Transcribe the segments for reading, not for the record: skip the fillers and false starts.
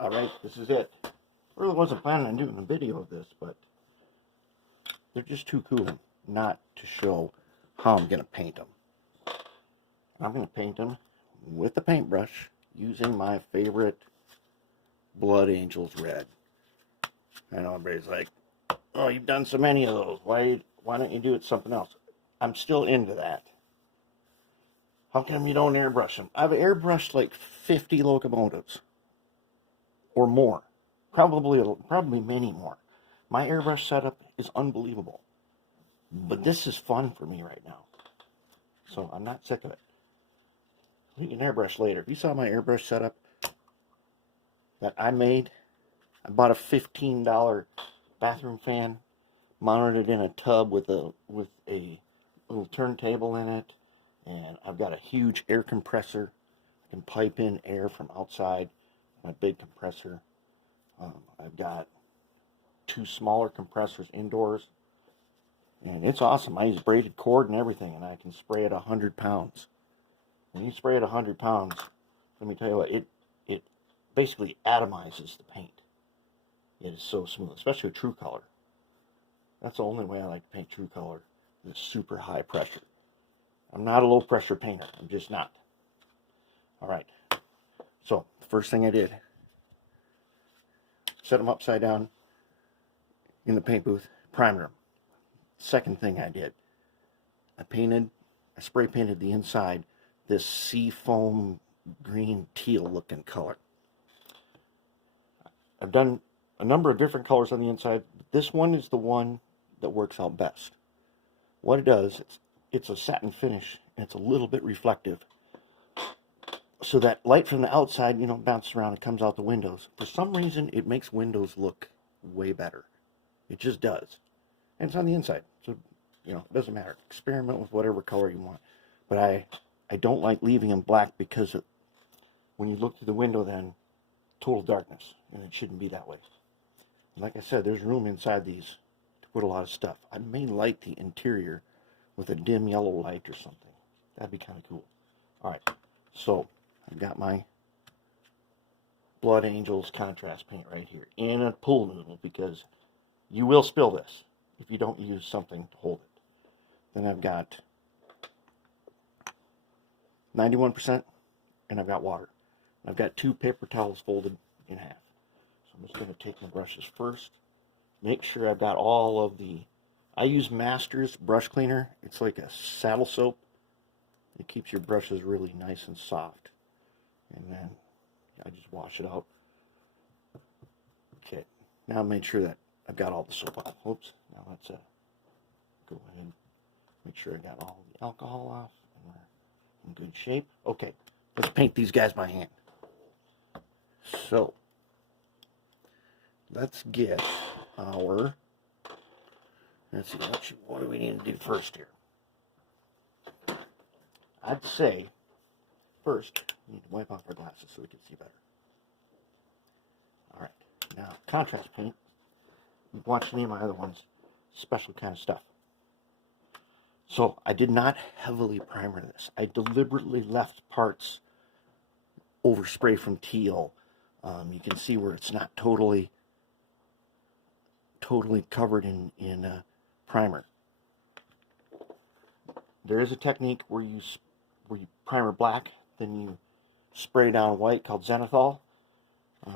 Alright, this is it. I really wasn't planning on doing a video of this, but they're just too cool not to show how I'm going to paint them. I'm going to paint them with a paintbrush using my favorite Blood Angels red. I know everybody's like, oh, you've done so many of those. Why don't you do it something else? I'm still into that. How come you don't airbrush them? I've airbrushed like 50 locomotives or more. Probably many more. My airbrush setup is unbelievable. But this is fun for me right now. So I'm not sick of it. We can airbrush later. If you saw my airbrush setup that I made, I bought a $15 bathroom fan, mounted it in a tub with a little turntable in it, and I've got a huge air compressor. I can pipe in air from outside, my big compressor. I've got 2 smaller compressors indoors, and it's awesome. I use braided cord and everything, and I can spray it 100 pounds. When you spray it 100 pounds, let me tell you what, it basically atomizes the paint. It is so smooth, especially with True Color. That's the only way I like to paint True Color, is super high pressure. I'm not a low pressure painter. I'm just not. Alright, so the first thing I did, set them upside down in the paint booth, primer them. Second thing I did, I spray painted the inside this seafoam green teal looking color. I've done a number of different colors on the inside, but this one is the one that works out best. What it does, it's a satin finish, and it's a little bit reflective, so that light from the outside, bounces around and comes out the windows. For some reason, it makes windows look way better. It just does. And it's on the inside, so, it doesn't matter. Experiment with whatever color you want. But I don't like leaving them black, because when you look through the window then, total darkness, and it shouldn't be that way. And like I said, there's room inside these to put a lot of stuff. I may light the interior with a dim yellow light or something. That'd be kind of cool. Alright, so I've got my Blood Angels contrast paint right here in a pool noodle, because you will spill this if you don't use something to hold it. Then I've got 91%, and I've got water. I've got 2 paper towels folded in half. So I'm just going to take my brushes first. Make sure I've got all of the... I use Masters brush cleaner. It's like a saddle soap. It keeps your brushes really nice and soft. And then I just wash it out. Okay, now make sure that I've got all the soap off. Oops, now let's go ahead and make sure I got all the alcohol off. And we're in good shape. Okay, let's paint these guys by hand. So, let's get our... Let's see, what do we need to do first here? I'd say, first, we need to wipe off our glasses so we can see better. Alright, now, contrast paint. You've watched any of my other ones, special kind of stuff. So, I did not heavily primer this. I deliberately left parts overspray from teal. You can see where it's not totally covered in primer. There is a technique where you primer black, then you spray down white, called zenithal. I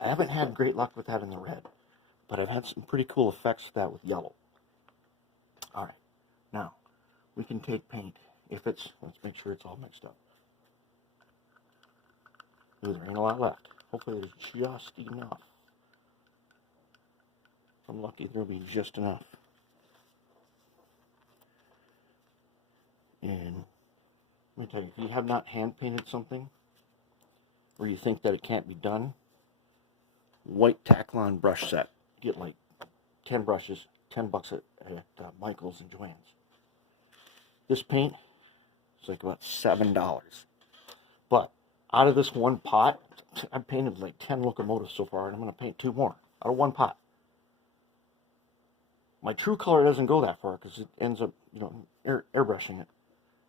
haven't had great luck with that in the red, but I've had some pretty cool effects with that with yellow. Alright, now we can take paint. Let's make sure it's all mixed up. Ooh, there ain't a lot left. Hopefully there's just enough. If I'm lucky, there'll be just enough. And let me tell you, if you have not hand painted something, or you think that it can't be done, white Taklon brush set. Get like 10 brushes, $10 at Michael's and Joann's. This paint is like about $7. But out of this one pot, I've painted like 10 locomotives so far, and I'm going to paint 2 more out of one pot. My True Color doesn't go that far because it ends up, airbrushing it.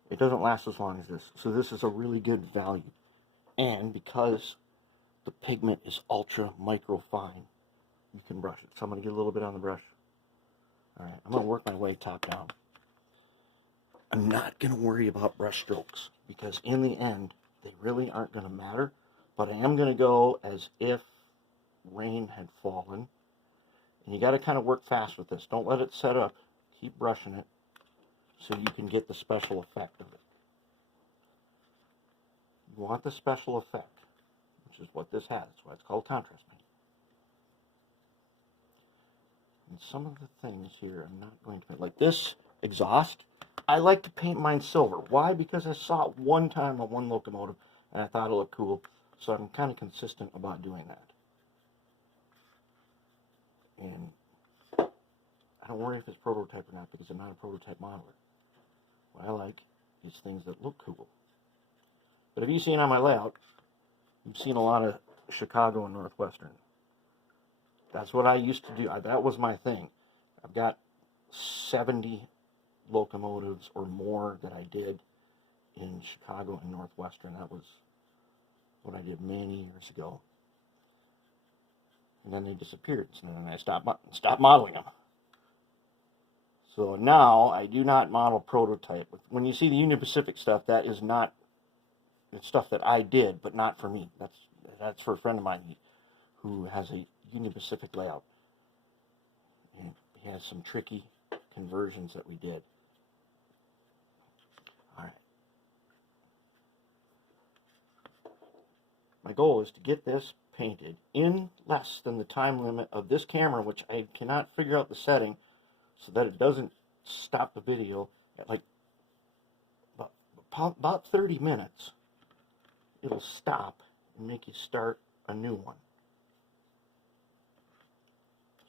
It doesn't last as long as this. So this is a really good value. And because the pigment is ultra micro fine. You can brush it. So I'm going to get a little bit on the brush. Alright, I'm going to work my way top down. I'm not going to worry about brush strokes because in the end, they really aren't going to matter. But I am going to go as if rain had fallen. And you got to kind of work fast with this. Don't let it set up. Keep brushing it so you can get the special effect of it. You want the special effect, which is what this has. That's why it's called contrast paint. And some of the things here I'm not going to paint. Like this exhaust, I like to paint mine silver. Why? Because I saw it one time on one locomotive and I thought it looked cool. So I'm kind of consistent about doing that. And I don't worry if it's prototype or not because I'm not a prototype modeler. What I like is things that look cool. But if you've seen on my layout, you've seen a lot of Chicago and Northwestern. That's what I used to do. That was my thing. I've got 70 locomotives or more that I did in Chicago and Northwestern. That was what I did many years ago. And then they disappeared. So then I stopped modeling them. So now I do not model prototype. When you see the Union Pacific stuff, that is not, it's stuff that I did, but not for me. That's for a friend of mine who has a Union Pacific layout. And he has some tricky conversions that we did. Alright. My goal is to get this painted in less than the time limit of this camera, which I cannot figure out the setting so that it doesn't stop the video at like about 30 minutes. It'll stop and make you start a new one.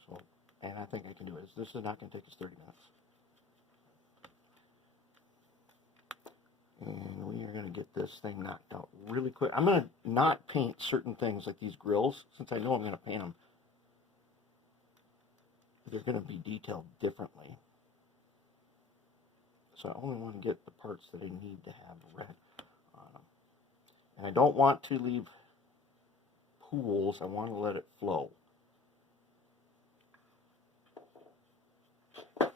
So, and I think I can do it. This is not going to take us 30 minutes. And we are going to get this thing knocked out really quick. I'm going to not paint certain things like these grills, since I know I'm going to paint them. They're going to be detailed differently. So I only want to get the parts that I need to have red on them. And I don't want to leave pools. I want to let it flow. So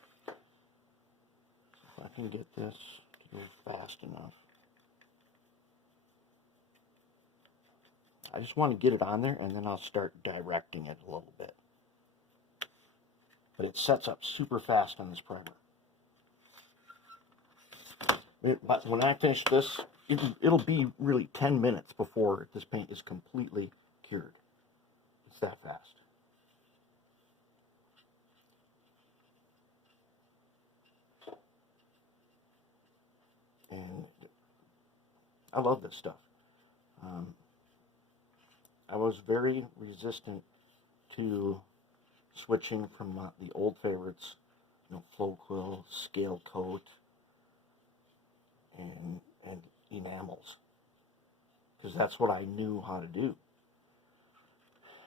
if I can get this to go fast enough. I just want to get it on there and then I'll start directing it a little bit. But it sets up super fast on this primer. But when I finish this, it'll be really 10 minutes before this paint is completely cured. It's that fast. And I love this stuff. I was very resistant to switching from the old favorites, flow quill, scale coat, and enamels, because that's what I knew how to do.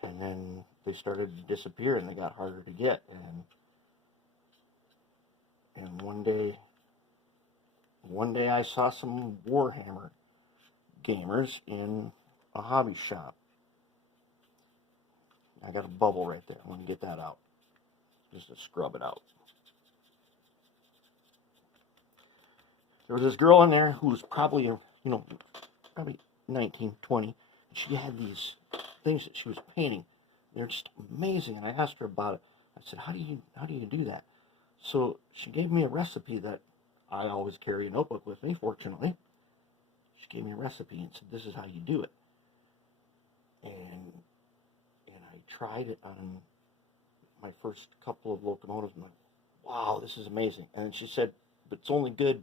And then they started to disappear and they got harder to get, and one day I saw some Warhammer gamers in a hobby shop. I got a bubble right there. I want to get that out just to scrub it out. There was this girl in there who was probably, probably 19, 20. And she had these things that she was painting. They're just amazing. And I asked her about it. I said, how do you do that? So she gave me a recipe that I always carry a notebook with me, fortunately. She gave me a recipe and said, this is how you do it. And I tried it on my first couple of locomotives. I'm like, wow, this is amazing. And then she said, but it's only good.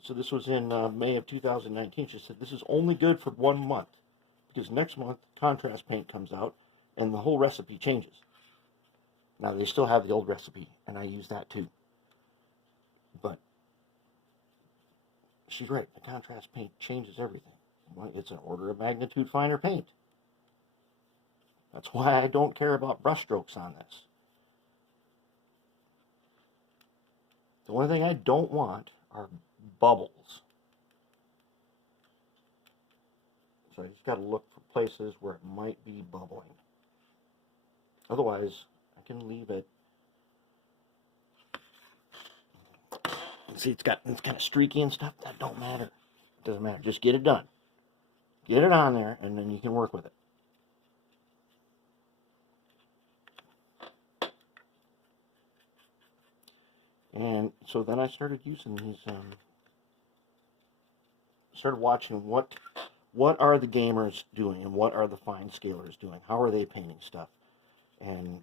So this was in May of 2019. She said, this is only good for 1 month, because next month contrast paint comes out and the whole recipe changes. Now they still have the old recipe and I use that too. But she's right, the contrast paint changes everything. It's an order of magnitude finer paint. That's why I don't care about brush strokes on this. The only thing I don't want are bubbles. So I just got to look for places where it might be bubbling. Otherwise, I can leave it. See, it's kind of streaky and stuff. That don't matter. It doesn't matter. Just get it done. Get it on there, and then you can work with it. And so then I started using these. Started watching what are the gamers doing and what are the fine scalers doing. How are they painting stuff? And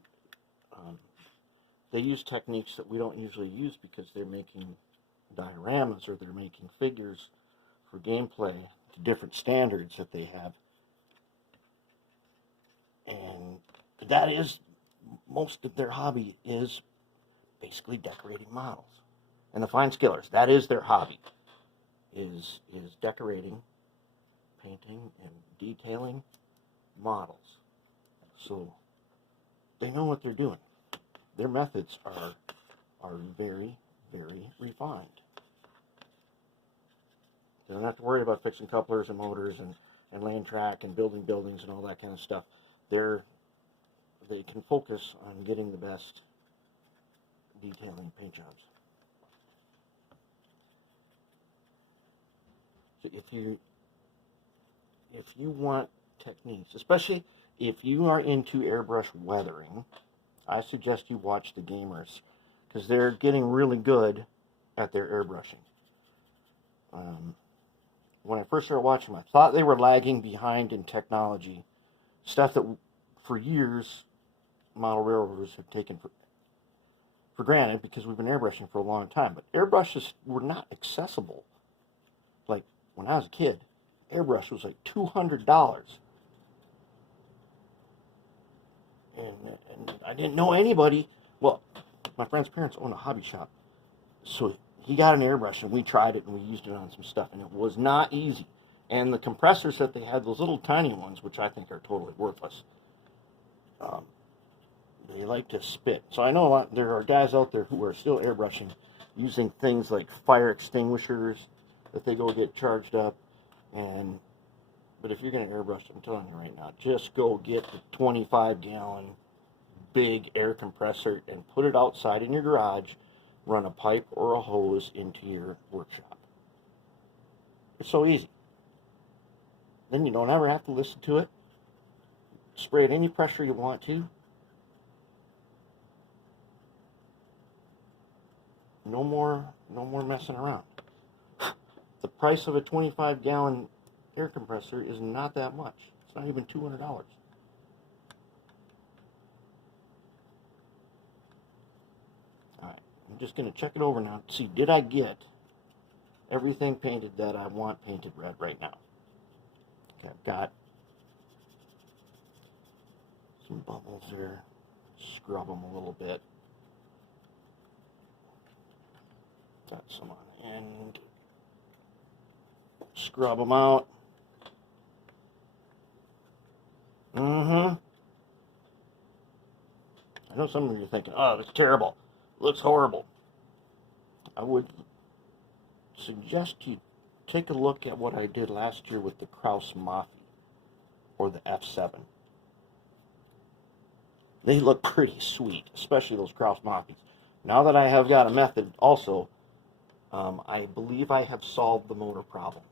they use techniques that we don't usually use because they're making dioramas or they're making figures for gameplay to different standards that they have. And that is, most of their hobby is basically decorating models. And the fine scalers, that is their hobby, is decorating, painting, and detailing models. So they know what they're doing. Their methods are very, very refined. They don't have to worry about fixing couplers and motors and laying track and building buildings and all that kind of stuff. They can focus on getting the best detailing paint jobs. So if you want techniques, especially if you are into airbrush weathering, I suggest you watch the gamers because they're getting really good at their airbrushing. When I first started watching them, I thought they were lagging behind in technology, stuff that for years model railroaders have taken for granted because we've been airbrushing for a long time. But airbrushes were not accessible. Like when I was a kid, airbrush was like $200. And I didn't know anybody. Well, my friend's parents own a hobby shop. So he got an airbrush and we tried it and we used it on some stuff. And it was not easy. And the compressors that they had, those little tiny ones, which I think are totally worthless, they like to spit. So I know there are guys out there who are still airbrushing using things like fire extinguishers that they go get charged up. But if you're going to airbrush, I'm telling you right now, just go get the 25-gallon big air compressor and put it outside in your garage, run a pipe or a hose into your workshop. It's so easy. Then you don't ever have to listen to it. Spray it any pressure you want to. No more messing around. The price of a 25-gallon air compressor is not that much. It's not even $200. All right, I'm just going to check it over now to see, did I get everything painted that I want painted red right now? Okay, I've got some bubbles there. Scrub them a little bit. Got some on the end. Scrub them out. I know some of you are thinking, oh, it's terrible. Looks horrible. I would suggest you take a look at what I did last year with the Krauss Maffei, or the F7. They look pretty sweet, especially those Krauss Maffeis. Now that I have got a method also, I believe I have solved the motor problem.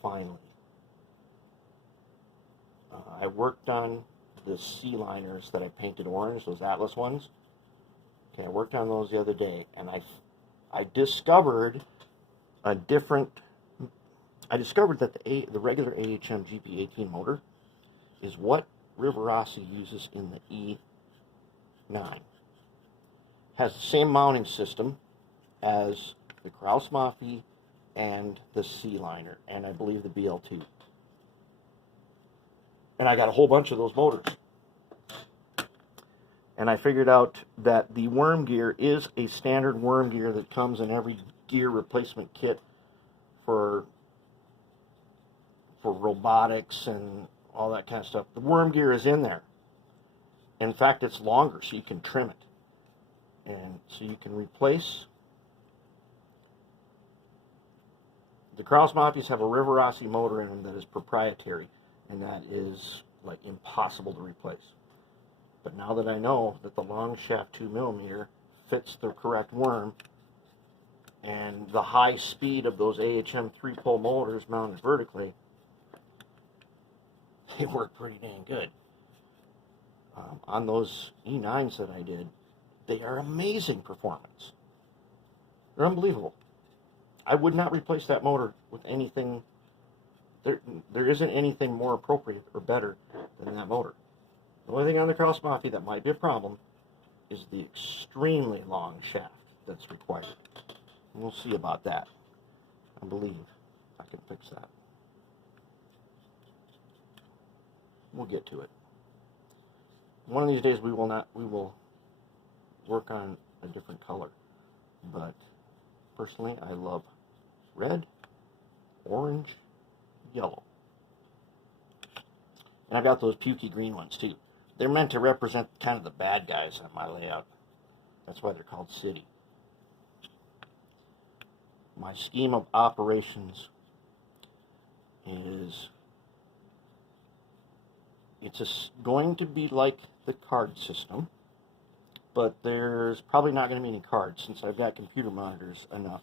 Finally. I worked on the C-liners that I painted orange, those Atlas ones. Okay, I worked on those the other day, and I discovered that the regular AHM GP18 motor is what Rivarossi uses in the E9. Has the same mounting system as the Krauss Maffei and the C-liner, and I believe the BL2. And I got a whole bunch of those motors. And I figured out that the worm gear is a standard worm gear that comes in every gear replacement kit for robotics and all that kind of stuff. The worm gear is in there. In fact, it's longer, so you can trim it. And so you can replace The Krauss Maffeis have a Rivarossi motor in them that is proprietary, and that is like impossible to replace. But now that I know that the long shaft 2mm fits the correct worm, and the high speed of those AHM 3-pole motors mounted vertically, they work pretty dang good. On those E9s that I did, they are amazing performance. They're unbelievable. I would not replace that motor with anything. There isn't anything more appropriate or better than that motor. The only thing on the Krauss Maffei that might be a problem is the extremely long shaft that's required. And we'll see about that. I believe I can fix that. We'll get to it. One of these days we will work on a different color. But personally, I love red, orange, yellow. And I've got those pukey green ones too. They're meant to represent kind of the bad guys on my layout. That's why they're called City. My scheme of operations is going to be like the card system, but there's probably not going to be any cards since I've got computer monitors enough.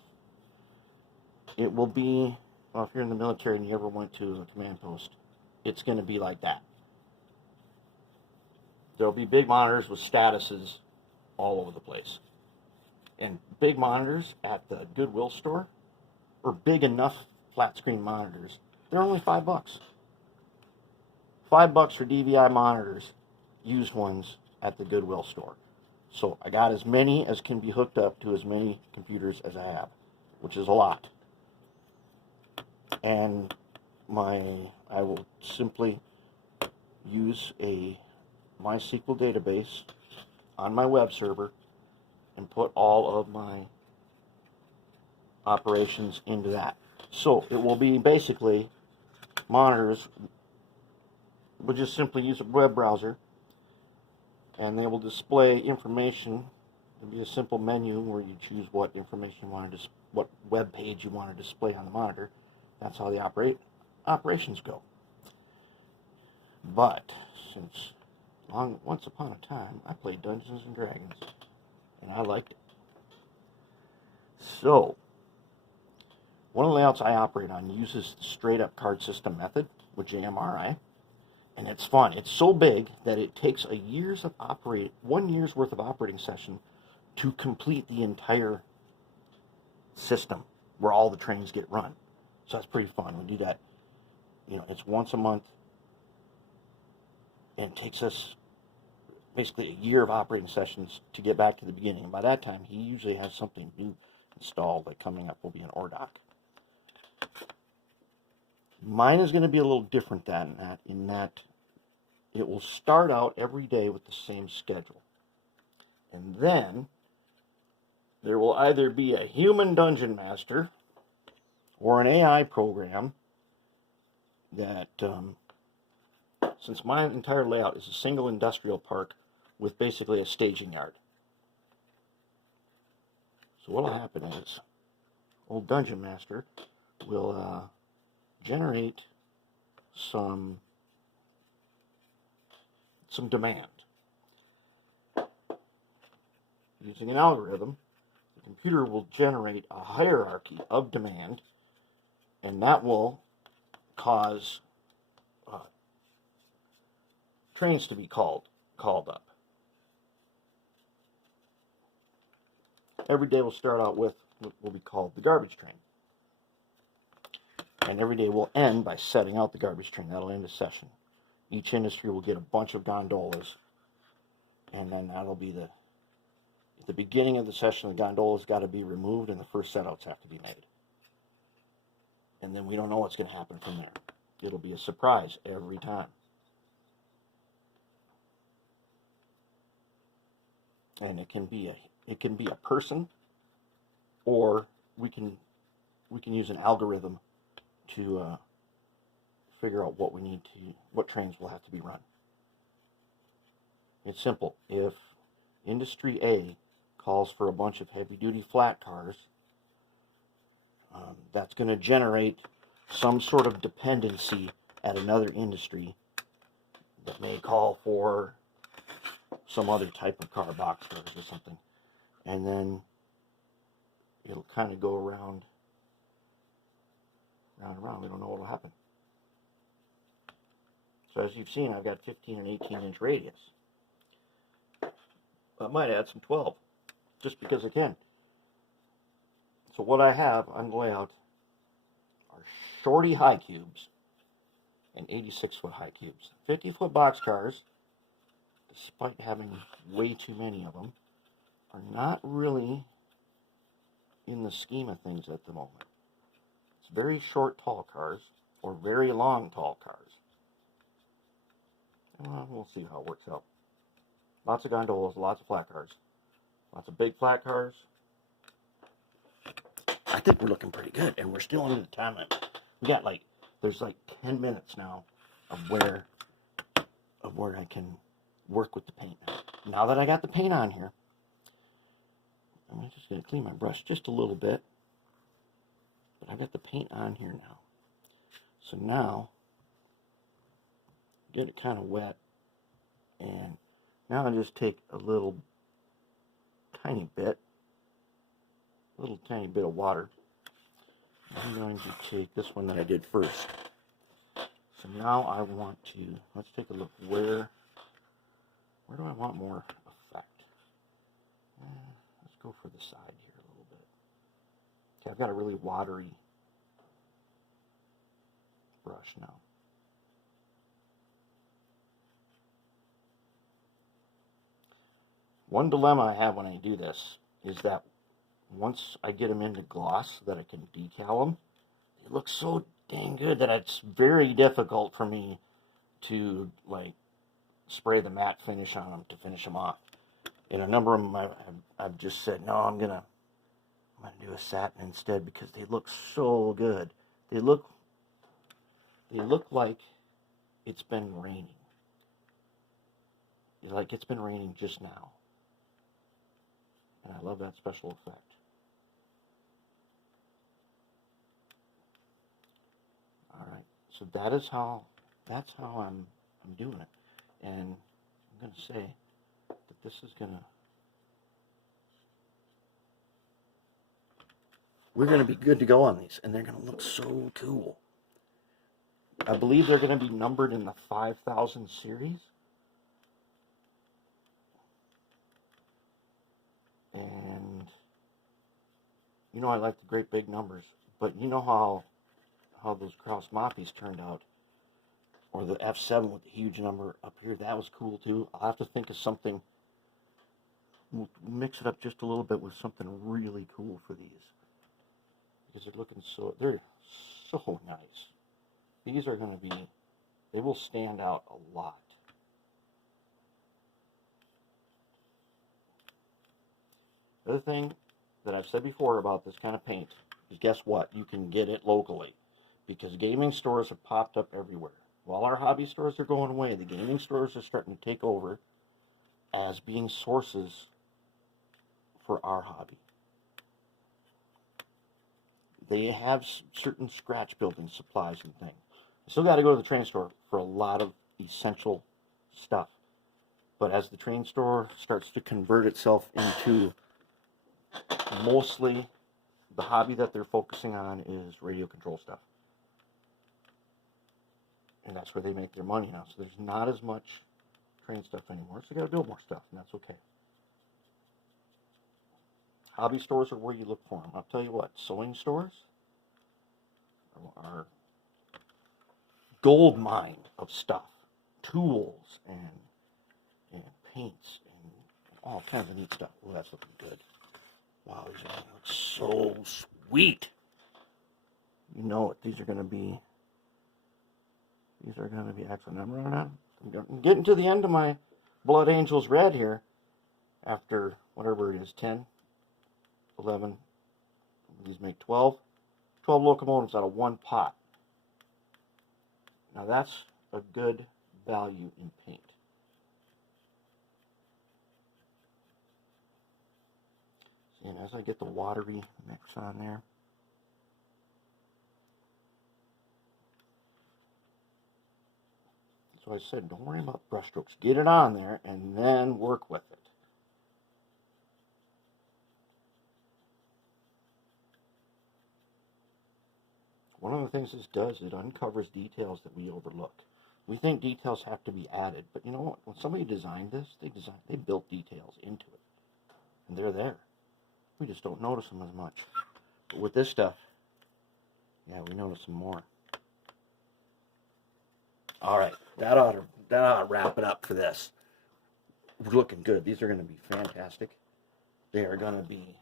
It will be, well, if you're in the military and you ever went to a command post, it's going to be like that. There'll be big monitors with statuses all over the place. And big monitors at the Goodwill store, or big enough flat screen monitors, they're only $5. $5 for DVI monitors, used ones at the Goodwill store. So I got as many as can be hooked up to as many computers as I have, which is a lot. And I will simply use a MySQL database on my web server and put all of my operations into that. So it will be basically monitors. We'll just simply use a web browser, and they will display information. It'll be a simple menu where you choose what information you want to what web page you want to display on the monitor. That's how the operations go. But since once upon a time I played Dungeons and Dragons, and I liked it. So one of the layouts I operate on uses the straight up card system method with JMRI. And it's fun. It's so big that it takes 1 year's worth of operating session to complete the entire system where all the trains get run. So that's pretty fun. We do that, it's once a month, and it takes us basically 1 year of operating sessions to get back to the beginning. And by that time, he usually has something new installed. Like coming up will be an ORDOC. Mine is going to be a little different than that, in that it will start out every day with the same schedule. And then there will either be a human dungeon master or an AI program that, since my entire layout is a single industrial park with basically a staging yard. So what will happen is, old dungeon master will generate some demand. Using an algorithm, the computer will generate a hierarchy of demand, and that will cause trains to be called up. Every day will start out with what will be called the garbage train. And every day will end by setting out the garbage train. That'll end a session. Each industry will get a bunch of gondolas, and then that'll be at the beginning of the session, the gondolas got to be removed and the first setouts have to be made. And then we don't know what's going to happen from there. It'll be a surprise every time. And it can be a person, or we can use an algorithm to figure out what trains will have to be run. It's simple. If Industry A calls for a bunch of heavy-duty flat cars, That's going to generate some sort of dependency at another industry that may call for some other type of car, boxcars or something. And then it'll kind of go around and around. We don't know what will happen. So as you've seen, I've got 15 and 18-inch radius. I might add some 12, just because I can. So what I have on the layout are shorty high cubes and 86-foot high cubes. 50-foot boxcars, despite having way too many of them, are not really in the scheme of things at the moment. It's very short tall cars or very long tall cars. We'll see how it works out. Lots of gondolas, lots of flat cars, lots of big flat cars. I think we're looking pretty good, and we're still under the time limit. We got there's 10 minutes now of where I can work with the paint. Now that I got the paint on here, I'm just going to clean my brush just a little bit. But I've got the paint on here now. So now, get it kind of wet. And now I just take a little tiny bit of water. I'm going to take this one that I did first. So now I want to, let's take a look. Where do I want more effect? Let's go for the side here a little bit. Okay, I've got a really watery brush now. One dilemma I have when I do this is that once I get them into gloss so that I can decal them, they look so dang good that it's very difficult for me to spray the matte finish on them to finish them off. And a number of them I've just said, no, I'm gonna do a satin instead because they look so good. They look like it's been raining. Like it's been raining just now. And I love that special effect. Alright, so that's how I'm doing it. And I'm going to say that this is we're going to be good to go on these, and they're going to look so cool. I believe they're going to be numbered in the 5000 series. And you know I like the great big numbers, but you know how those Krauss Maffeis turned out, or the F7 with the huge number up here, that was cool too. I'll have to think of something, we'll mix it up just a little bit with something really cool for these, because they're so nice. These are going to be, they will stand out a lot. The other thing that I've said before about this kind of paint is, guess what? You can get it locally, because gaming stores have popped up everywhere. While our hobby stores are going away, the gaming stores are starting to take over as being sources for our hobby. They have certain scratch building supplies and things. I still got to go to the train store for a lot of essential stuff. But as the train store starts to convert itself into mostly the hobby that they're focusing on is radio control stuff. And that's where they make their money now. So there's not as much train stuff anymore. So you got to build more stuff, and that's okay. Hobby stores are where you look for them. I'll tell you what, sewing stores are gold mine of stuff, tools and paints and all kinds of neat stuff. Oh, that's looking good. Wow, these are going to look so sweet. You know it. These are going to be excellent. I'm running out. I'm getting to the end of my Blood Angels Red here. After whatever it is, 10, 11. These make 12 locomotives out of one pot. Now that's a good value in paint. And as I get the watery mix on there, So I said, don't worry about brush strokes. Get it on there and then work with it. One of the things this does, it uncovers details that we overlook. We think details have to be added, but you know what? When somebody designed this, they built details into it, and they're there. We just don't notice them as much. But with this stuff, yeah, we notice them more. All right, that ought to wrap it up for this. We're looking good. These are going to be fantastic. They are going to be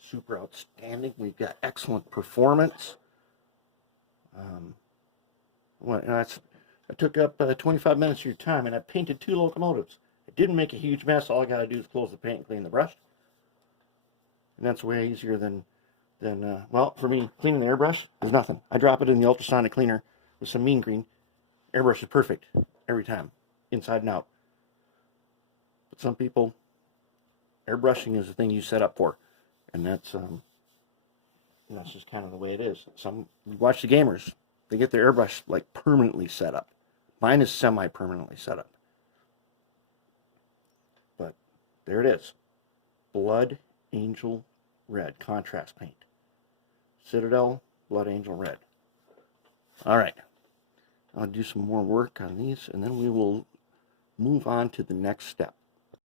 super outstanding. We've got excellent performance. I took up 25 minutes of your time, and I painted 2 locomotives. It didn't make a huge mess. All I got to do is close the paint and clean the brush. And that's way easier than well, for me, cleaning the airbrush is nothing. I drop it in the ultrasonic cleaner with some mean green. Airbrush is perfect every time, inside and out. But some people, airbrushing is the thing you set up for, and that's just kind of the way it is. You watch the gamers, they get their airbrush like permanently set up. Mine is semi-permanently set up. But there it is. Blood Angel Red contrast paint. Citadel Blood Angel Red. All right. I'll do some more work on these, and then we will move on to the next step.